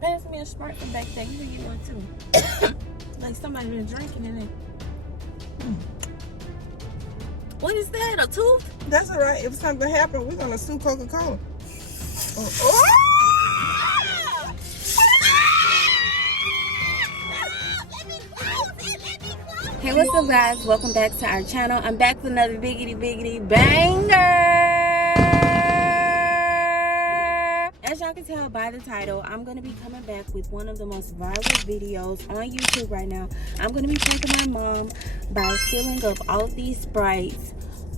Pass me a Sprite from back there. You can get one too. Like somebody been drinking in it. What is that? A tooth? That's all right. If something happens, we're gonna sue Coca-Cola. Hey, what's up, guys? Welcome back to our channel. I'm back with another biggity banger. As y'all can tell by the title, I'm going to be coming back with one of the most viral videos on YouTube right now. I'm going to be pranking my mom by filling up all of these Sprites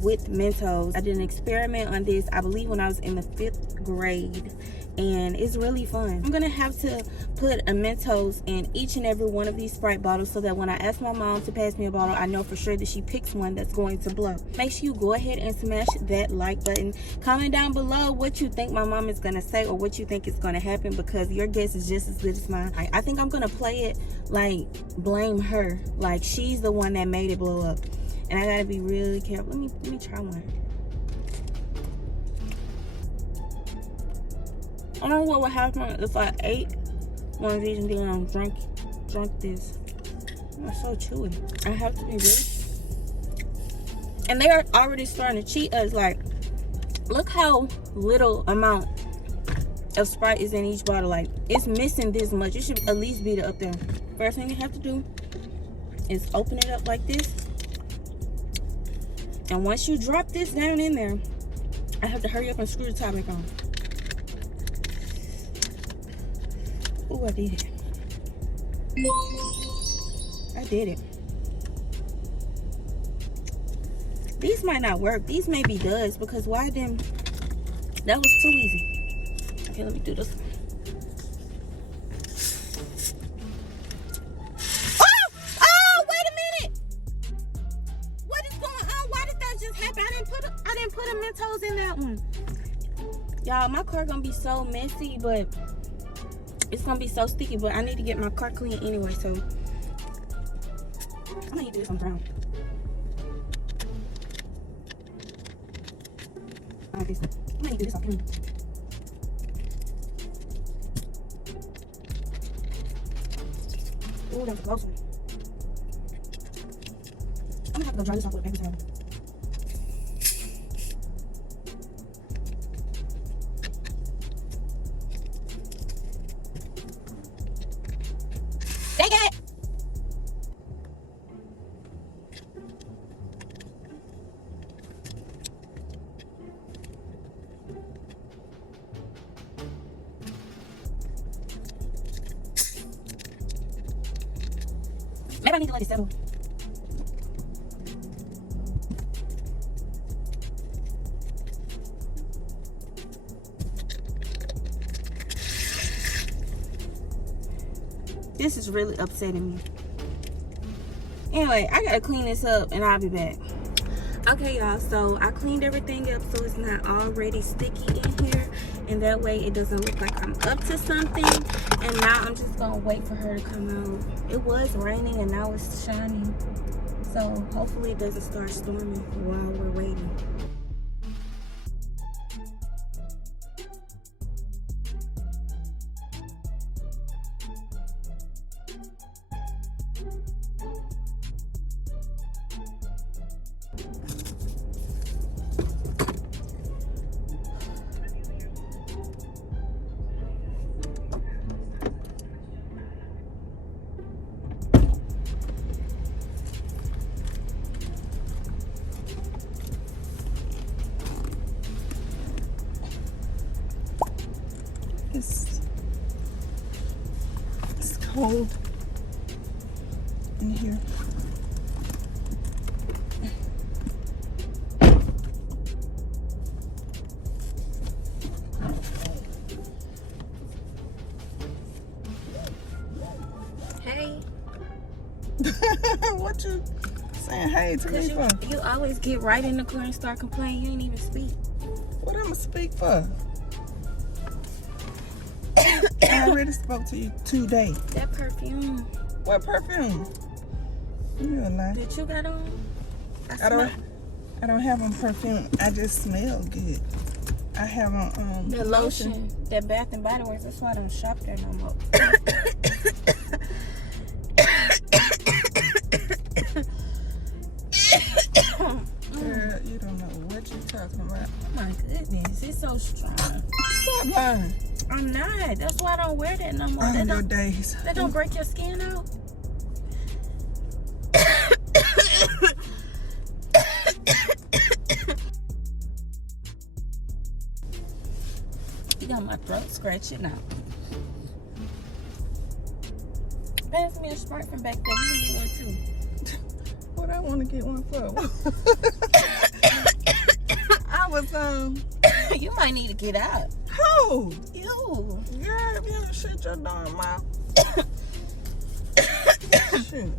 with Mentos. I did an experiment on this, I believe, when I was in the 5th grade. And it's really fun. I'm gonna have to put a Mentos in each and every one of these Sprite bottles so that when I ask my mom to pass me a bottle, I know for sure that she picks one that's going to blow. Make sure you go ahead and smash that like button. Comment down below what you think my mom is gonna say or what you think is gonna happen, because your guess is just as good as mine. I think I'm gonna play it like blame her, like she's the one that made it blow up. And I gotta be really careful. Let me try one. I don't know what would happen if I ate one of these and then I drank this. It's so chewy. I have to be really. And they are already starting to cheat us. Like, look how little amount of Sprite is in each bottle. Like, it's missing this much. It should at least be up there. First thing you have to do is open it up like this. And once you drop this down in there, I have to hurry up and screw the top back on. Oh, I did it. I did it. These might not work. These may be duds, because why them? That was too easy. Okay, let me do this one. Oh, wait a minute. What is going on? Why did that just happen? I didn't put a Mentos in that one. Y'all, my car gonna be so messy, but it's gonna be so sticky, but I need to get my car clean anyway, so I'm gonna need to do this on brown. I like this. I'm gonna need to do this on clean. Ooh, that was a close one. I'm gonna have to go dry this off with a paper towel. Maybe I need to let it settle. This is really upsetting me. Anyway, I gotta clean this up and I'll be back. Okay, y'all, so I cleaned everything up so it's not already sticky in here, and that way it doesn't look like I'm up to something. And now I'm just gonna wait for her to come out. It was raining and now it's shining, so hopefully it doesn't start storming while we're waiting. It's cold in here. Hey. What you saying hey to me for? You always get right in the car and start complaining. You ain't even speak. What I'ma speak for? I already spoke to you today. That perfume. What perfume? You a lie. That you got on? I don't have on perfume. I just smell good. I have on The lotion, that Bath and Body Works. That's why I don't shop there no more. Girl, you don't know what you're talking about. Oh my goodness, it's so strong. Stop lying. I'm not. That's why I don't wear that no more. On That your don't, days. that don't break your skin out. You got my throat scratching out. Pass me a Sprite from back there. You need one too. What I want to get one for? I was You might need to get out. Who? Ew. Girl, if you don't shut your darn mouth. Shoot.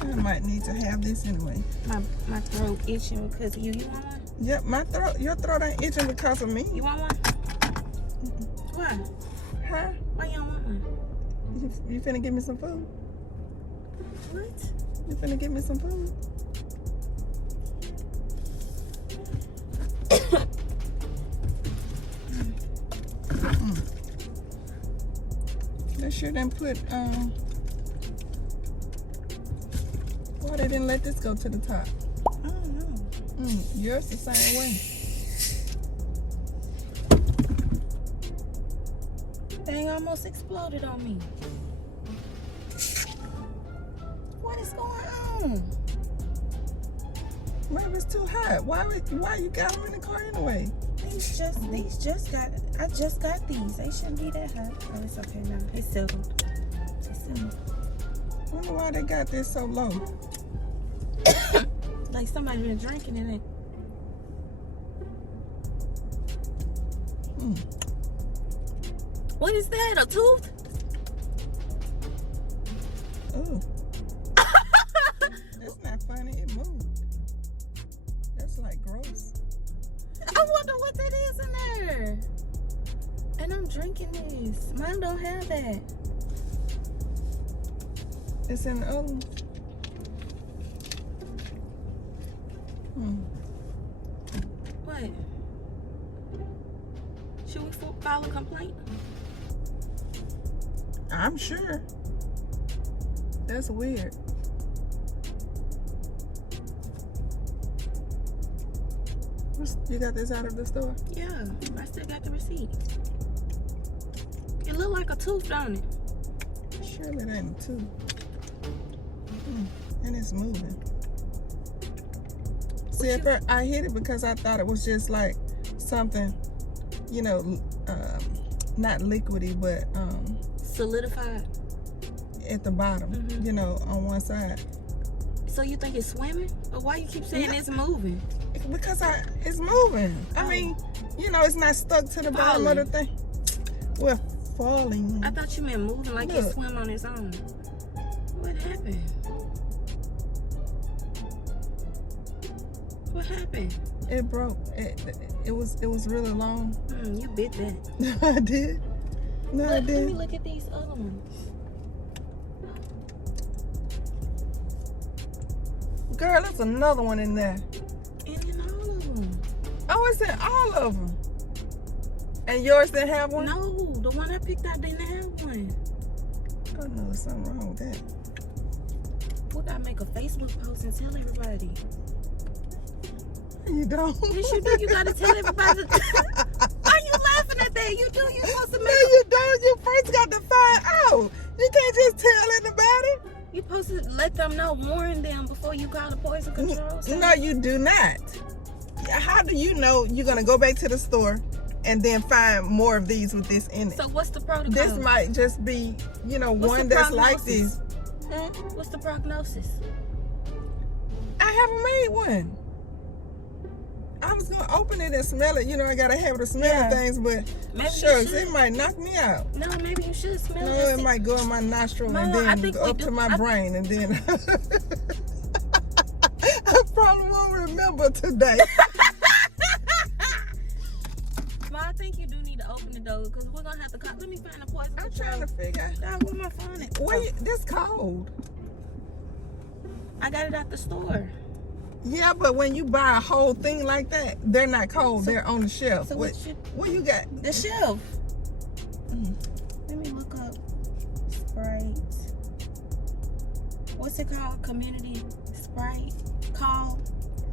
I might need to have this anyway. My throat itching because of you. You want one? Yep, your throat ain't itching because of me. You want one? Why? Huh? Why you don't want one? You finna give me some food? What? You finna give me some food? They sure didn't put, why they didn't let this go to the top? I don't know. Yours the same way. Thing almost exploded on me. What is going on? Maybe it's too hot. Why you got them in the car anyway? I just got these. They shouldn't be that hot. Oh, it's okay now. It's settled. I wonder why they got this so low. Like somebody been drinking in it. What is that? A tooth? Ooh. That's not funny. It moved. That's like gross. I wonder what that is in there. And I'm drinking this. Mine don't have that. It's in the other one. What? Should we file a complaint? I'm sure. That's weird. You got this out of the store? Yeah, I still got the receipt. It look like a tooth, don't it? Surely that ain't a tooth. And it's moving. See, at first I hit it because I thought it was just like something, you know, not liquidy, but Solidified. at the bottom, you know, on one side. So you think it's swimming? But why you keep saying it's moving? Because it's moving. I mean, you know, it's not stuck to the bottom of the thing. Well, falling. I thought you meant moving like it swim on its own. What happened? What happened? It broke. It was really long. You bit that. No, I did. No, I Let me didn't. look at these other ones. Girl, there's another one in there. And in all of them. Oh, it's in all of them. And yours didn't have one? No, the one I picked out didn't have one. Oh no, there's something wrong with that. We gotta make a Facebook post and tell everybody. You don't? Yes, you do. You gotta tell everybody. Why you laughing at that? You do. You're supposed to No, make. you don't. You first got to find out. You can't just tell anybody. You're supposed to let them know, warn them before you call the poison control. No, you do not. How do you know you're gonna go back to the store and then find more of these with this in it? So what's the protocol? This might just be, you know, What's one the that's like prognosis? this. What's the prognosis? I haven't made one. I was gonna open it and smell it. You know, I gotta have the smell of things, but Maybe shucks, you should. it might knock me out. No, maybe you should smell No, it. it might go in my nostril No, and I then think go we up do- to my I- brain, and then I probably won't remember today. Well, I think you do need to open the door because we're gonna have to call. Let me find a poison I'm control. trying to figure out. Dog, where my phone? This cold. I got it at the store. Yeah, but when you buy a whole thing like that, they're not cold. They're on the shelf. So what you got? The shelf. Let me look up Sprite. What's it called? Community Sprite. Call.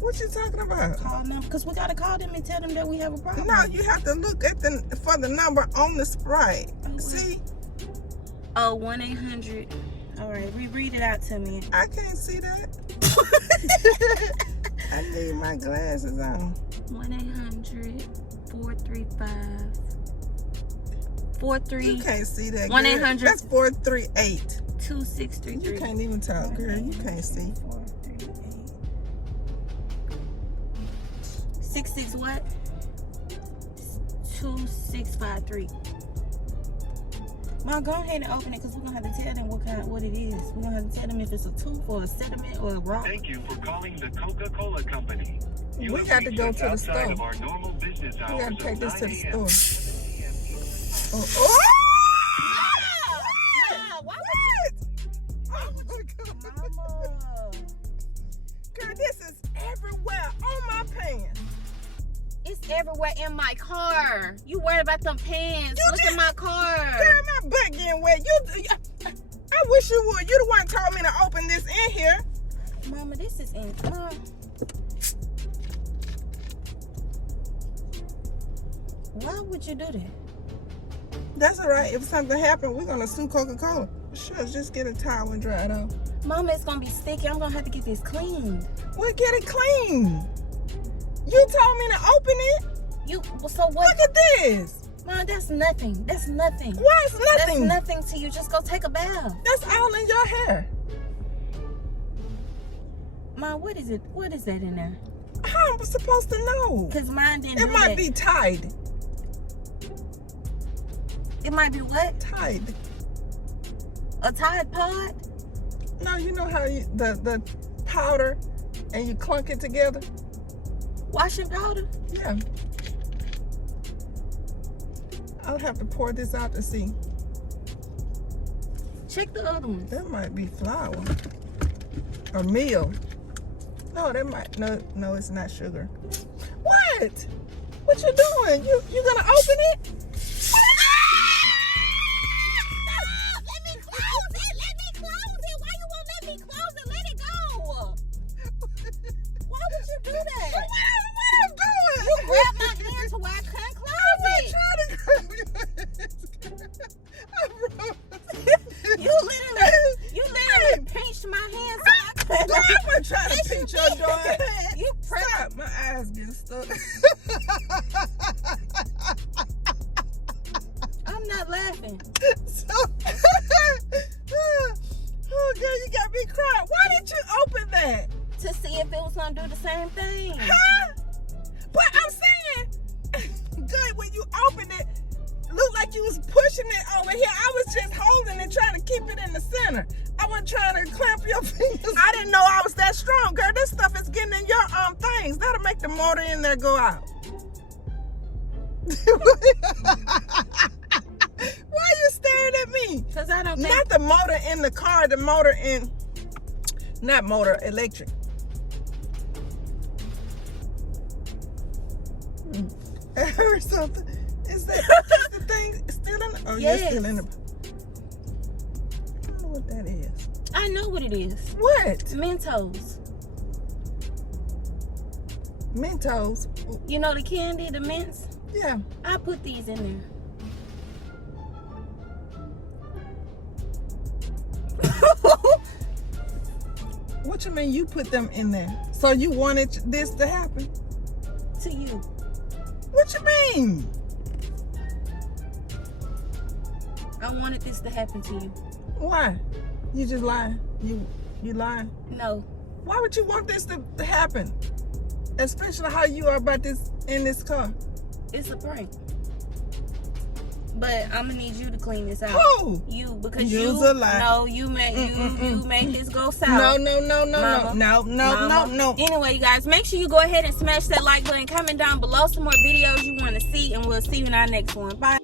What you talking about? Call them because we gotta call them and tell them that we have a problem. No, you have to look at for the number on the Sprite. Oh, see? Oh, 1-800. All right, read it out to me. I can't see that. I need my glasses on. 1-800-435-43. You can't see that. 1-800. That's 438. 2633. You can't even talk, girl. You can't see. 66 what? 2653. Mom, go ahead and open it because we're gonna have to tell them what it is. We're gonna have to tell them if it's a tooth or a sediment or a rock. Thank you for calling the Coca-Cola Company. We got to go to the store. Of our normal business We hours got to take this to the 9 a.m. store. Oh! Mom, why Oh my God. Mama, Girl, this is everywhere on my pants. it's everywhere in my car. You worried about them pants? Look at my car. Girl, my butt getting wet. I wish you would. You the one told me to open this in here. Mama, this is in. Why would you do that? That's all right. If something happened, we're going to sue Coca-Cola. Sure, just get a towel and dry it off. Mama, it's gonna be sticky. I'm gonna have to get this cleaned. We'll get it clean. You told me to open it. So what? Look at this. Mom, that's nothing. That's nothing. Why is nothing? That's nothing to you. Just go take a bath. That's all in your hair. Mom, what is it? What is that in there? How am I supposed to know? Cause mine didn't. It do might that. be tied. It might be what? Tied. A Tide Pod? No, you know how the powder and you clunk it together? Washing powder? Yeah. I'll have to pour this out to see. Check the other ones. That might be flour or meal. No, that might no, it's not sugar. What? What you doing? You gonna open it? Let me close it. Let me close it. Why you won't let me close it? Let it go. Why would you do that? What I'm doing? You grabbed my hand to where I couldn't close it. I'm trying to grab You literally pinched my hand so I couldn't. Girl, I'm gonna try to pinch your door. You pressed. Stop, my eyes getting stuck. I'm not laughing. Oh, girl, you got me crying. Why did you open that? To see if it was gonna do the same thing. Huh? But I'm saying, good, when you opened it, looked like you was pushing it over here. I was just holding it, trying to keep it in the center. I wasn't trying to clamp your fingers. I didn't know I was that strong, girl. This stuff is getting in your things. That'll make the motor in there go out. Why are you staring at me? Cause I don't think. Not the motor in the car, the motor in, not motor, electric. I heard something. Is the thing still in the, oh, Yes. you're still in the, I don't know what that is. I know what it is. What? Mentos. Mentos. You know the candy, the mints? Yeah. I put these in there. What you mean you put them in there? So you wanted this to happen? To you. What you mean? I wanted this to happen to you. Why? You just lying. You lying. No. Why would you want this to happen? Especially how you are about this in this car. It's a prank. But I'm gonna need you to clean this out. Who? You, because You's you a lie. no, you made this go south. No. Mama. Anyway, you guys, make sure you go ahead and smash that like button. Comment down below some more videos you want to see, and we'll see you in our next one. Bye.